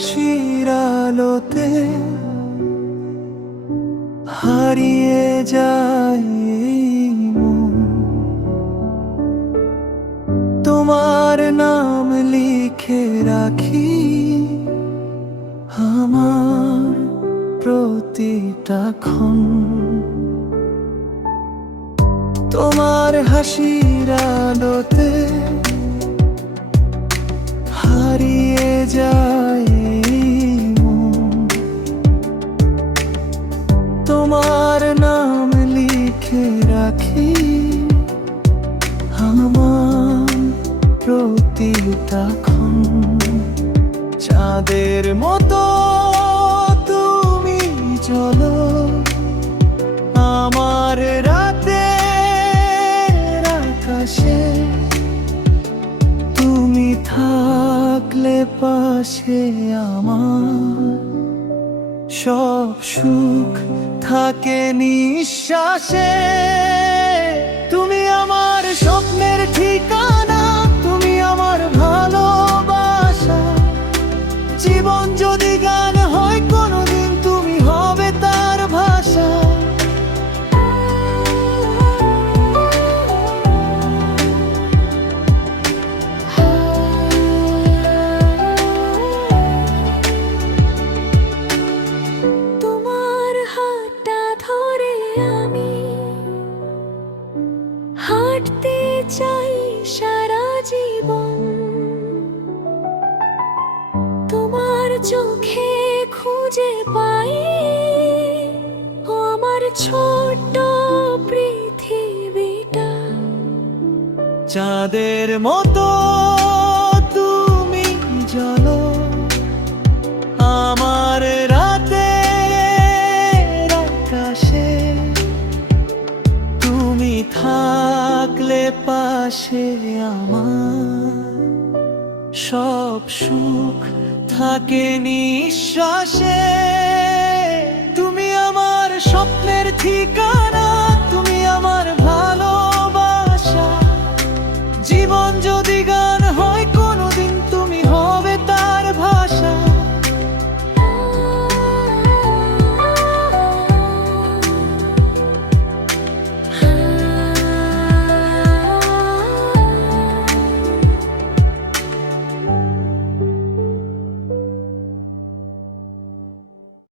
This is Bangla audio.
হাসির আলোতে হারিয়ে যায় এই মন। তোমার নাম লিখে রাখি আমার প্রতিটা ক্ষণ। তোমার হাসির আলোতে হারিয়ে যায় এই মন। তোমার নাম লিখে রাখি আমার প্রতিটা ক্ষণ। চাঁদের মতো তুমি চলো আমার রাতের আকাশে। তুমি থাকলে পাশে আমার সব সুখ থাকে নিঃশ্বাসে। তুমি আমার স্বপ্নের ঠিকানা, তুমি আমার ভালোবাসা। জীবন যদি গান হয় কোনোদিন তুমি হবে তার ভাষা। তোমার হাতটা ধরে আমি হাঁটতে চাই সারা জীবন। তোমার চোখে খুঁজে পাই আমার ছোট্ট পৃথিবীটা। চাঁদের মতো তুমি জ্বলো আমার রাতের আকাশে। তুমি থাকলে পাশে আমার সব সুখ থাকে নিঃশ্বাসে। তুমি আমার স্বপ্নের ঠিকানা।